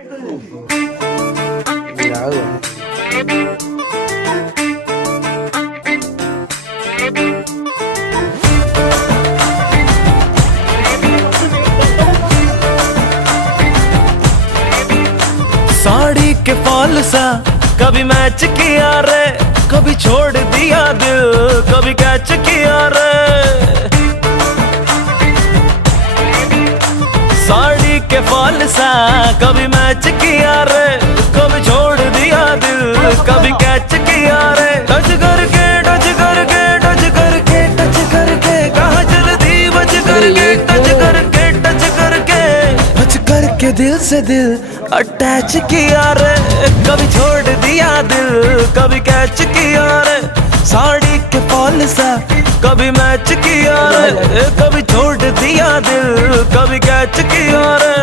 साड़ी के फॉल सा कभी मैच किया रे, कभी छोड़ दिया दिल, कभी कैच किया रे। साड़ी के फॉल सा कभी मैच किया रे, कभी छोड़ दिया दिल, कभी कैच किया रे। टच करके टच करके टच करके टच करके कहाँ जल्दी बच करके टच करके टच करके टच करके दिल से दिल अटैच किया रे। कभी छोड़ दिया दिल, कभी कैच किया रे। साड़ी के फॉल सा कभी मैच किया रे, कभी छोड़ दिया दिल, कभी कैच किया रे।